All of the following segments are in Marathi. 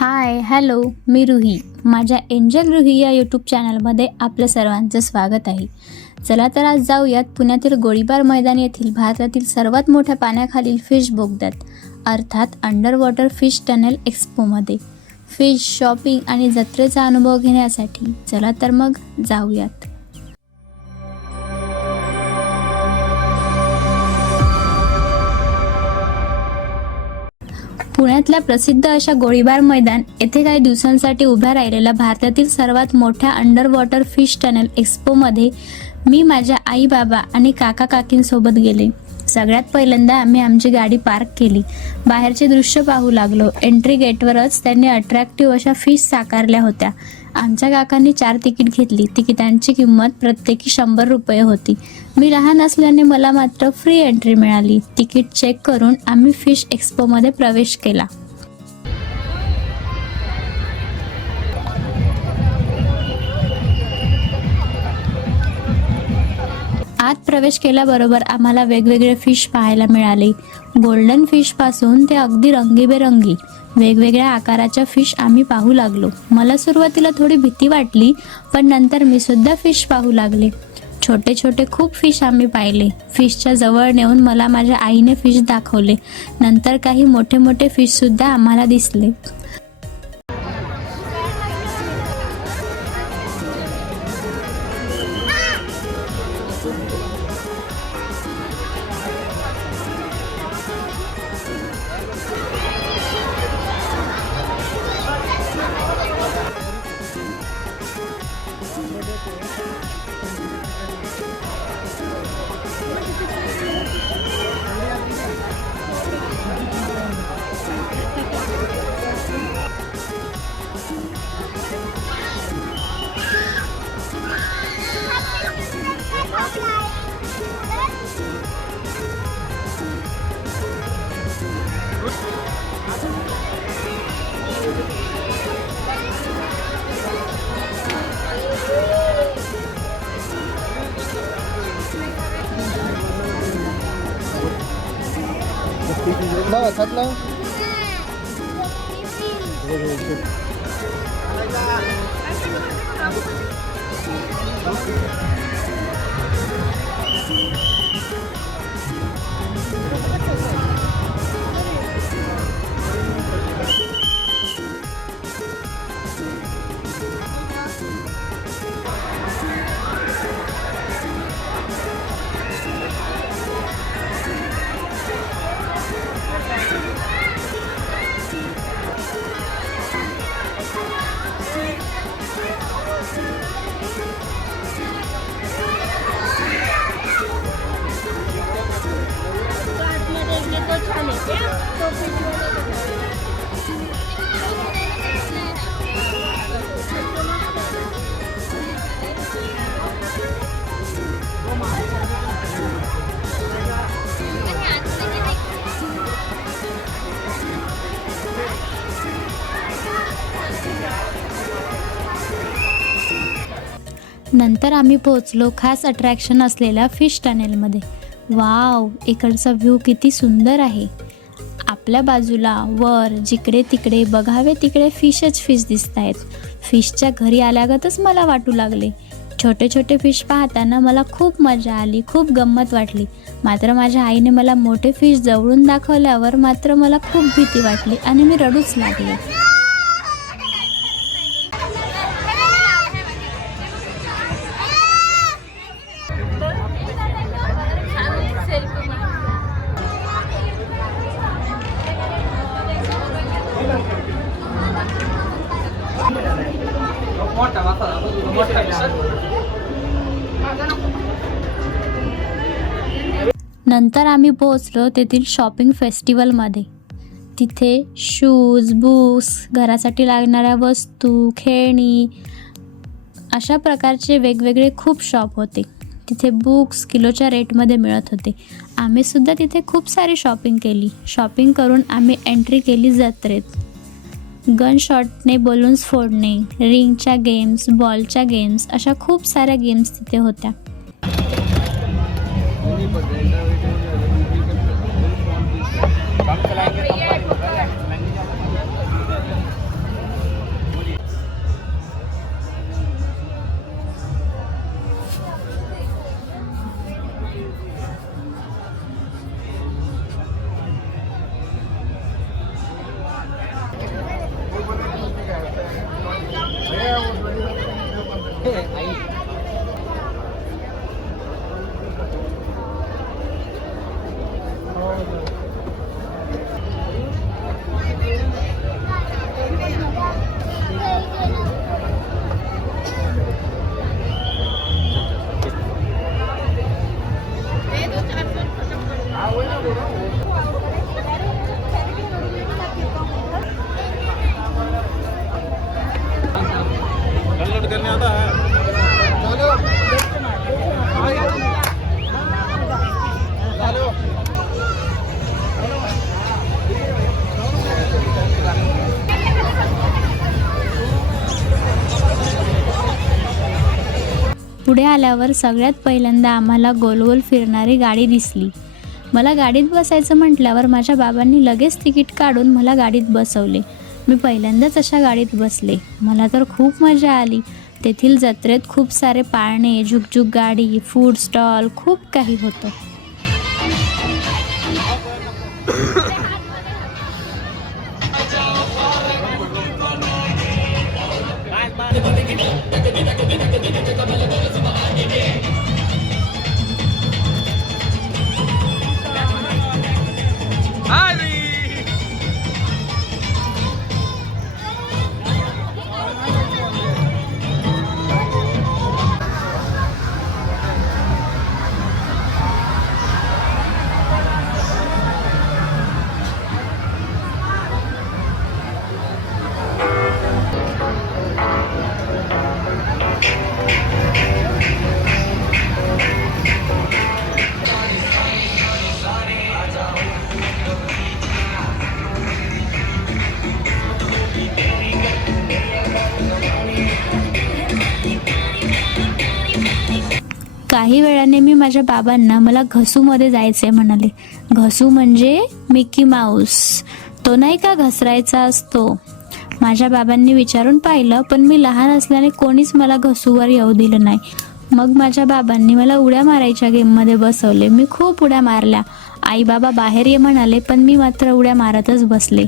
हाय हॅलो, मी रुही. माझ्या एंजल रुही या यूट्यूब चॅनलमध्ये आपलं सर्वांचं स्वागत आहे. चला तर आज जाऊयात पुण्यातील गोळीबार मैदान येथील भारतातील सर्वात मोठ्या पाण्याखालील फिश बोगद्यात अर्थात अंडर वॉटर फिश टनेल एक्स्पोमध्ये फिश शॉपिंग आणि जत्रेचा अनुभव घेण्यासाठी. चला तर मग जाऊयात. पुण्यातल्या प्रसिद्ध अशा गोळीबार मैदान येथे काही दिवसांसाठी उभ्या राहिलेल्या भारतातील सर्वात मोठ्या अंडर वॉटर फिश टनेल एक्स्पोमध्ये मी माझ्या आई बाबा आणि काका काकींसोबत गेले. सगळ्यात पहिल्यांदा आम्ही आमची गाडी पार्क केली. बाहेरचे दृश्य पाहू लागलो. एंट्री गेटवरच त्यांनी अट्रॅक्टिव्ह अशा फिश साकारल्या होत्या. आमच्या काकांनी 4 तिकीट घेतली. तिकिटांची किंमत प्रत्येकी 100 रुपये होती. मी लहान असल्याने मला मात्र फ्री एंट्री मिळाली. तिकीट चेक करून आम्ही फिश एक्स्पोमध्ये प्रवेश केला. आत प्रवेश केल्याबरोबर आम्हाला वेगवेगळे फिश पाहायला मिळाले. गोल्डन फिश पासून ते अगदी रंगीबेरंगी वेगवेगळ्या आकाराच्या फिश आम्ही पाहू लागलो. मला सुरुवातीला थोडी भीती वाटली, पण नंतर मी सुद्धा फिश पाहू लागले. छोटे छोटे खूप फिश आम्ही पाहिले. फिशच्या जवळ नेऊन मला माझ्या आईने फिश दाखवले. नंतर काही मोठे मोठे फिश सुद्धा आम्हाला दिसले. नंतर आम्ही पोहोचलो खास अट्रॅक्शन असलेल्या फिश टनेलमध्ये. वाव, इकडचा व्ह्यू किती सुंदर आहे. आपल्या बाजूला वर जिकडे तिकडे बघावे तिकडे फिशच फिश दिसत आहेत. फिशच्या घरी आल्यागतच मला वाटू लागले. छोटे छोटे फिश पाहताना मला खूप मजा आली, खूप गंमत वाटली. मात्र माझ्या आईने मला मोठे फिश जवळून दाखवल्यावर मात्र मला खूप भीती वाटली आणि मी रडूच लागले. नंतर आम्ही पोहोचलो तेथील शॉपिंग फेस्टिवलमध्ये. तिथे शूज, बुक्स, घरासाठी लागणाऱ्या वस्तू, खेळणी अशा प्रकारचे वेगवेगळे खूप शॉप होते. तिथे बुक्स किलोच्या रेटमध्ये मिळत होते. आम्ही सुद्धा तिथे खूप सारी शॉपिंग केली. शॉपिंग करून आम्ही एंट्री केली जत्रेत. गन शॉटने बलून्स फोडणे, रिंगच्या गेम्स, बॉलच्या गेम्स अशा खूप साऱ्या गेम्स तिथे होत्या. पुढे आल्यावर सगळ्यात पहिल्यांदा आम्हाला गोल फिरणारी गाडी दिसली. मला गाडीत बसायचं म्हटल्यावर माझ्या बाबांनी लगेच तिकीट काढून मला गाडीत बसवले. मी पहिल्यांदाच अशा गाडीत बसले. मला तर खूप मजा आली. तेथील जत्रेत खूप सारे पाळणे, झुकझुक गाडी, फूड स्टॉल खूप काही होतं. काही वेळाने मी माझ्या बाबांना मला घसूमध्ये जायचे म्हणाले. घसू म्हणजे मिकी माऊस, तो नाही का घसरायचा असतो. माझ्या बाबांनी विचारून पाहिलं, पण मी लहान असल्याने कोणीच मला घसूवर येऊ दिलं नाही. मग माझ्या बाबांनी मला उड्या मारायच्या गेममध्ये बसवले. मी खूप उड्या मारल्या. आई बाबा बाहेर ये म्हणाले, पण मी मात्र उड्या मारतच बसले.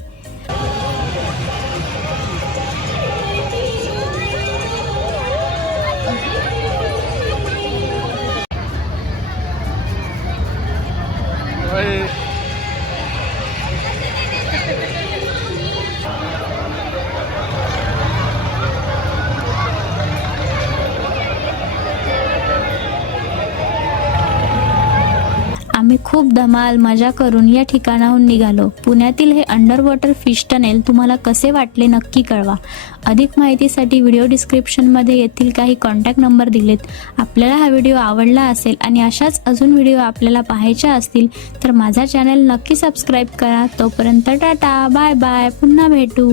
आम्ही खूप धमाल मजा करून या ठिकाणाहून निघालो. पुण्यातील हे अंडर वॉटर फिश टनेल तुम्हाला कसे वाटले नक्की कळवा. अधिक माहितीसाठी व्हिडिओ डिस्क्रिप्शनमध्ये येथील काही कॉन्टॅक्ट नंबर दिलेत. आपल्याला हा व्हिडिओ आवडला असेल आणि अशाच अजून व्हिडिओ आपल्याला पाहायच्या असतील तर माझा चॅनल नक्की सबस्क्राईब करा. तोपर्यंत टाटा, बाय बाय, पुन्हा भेटू.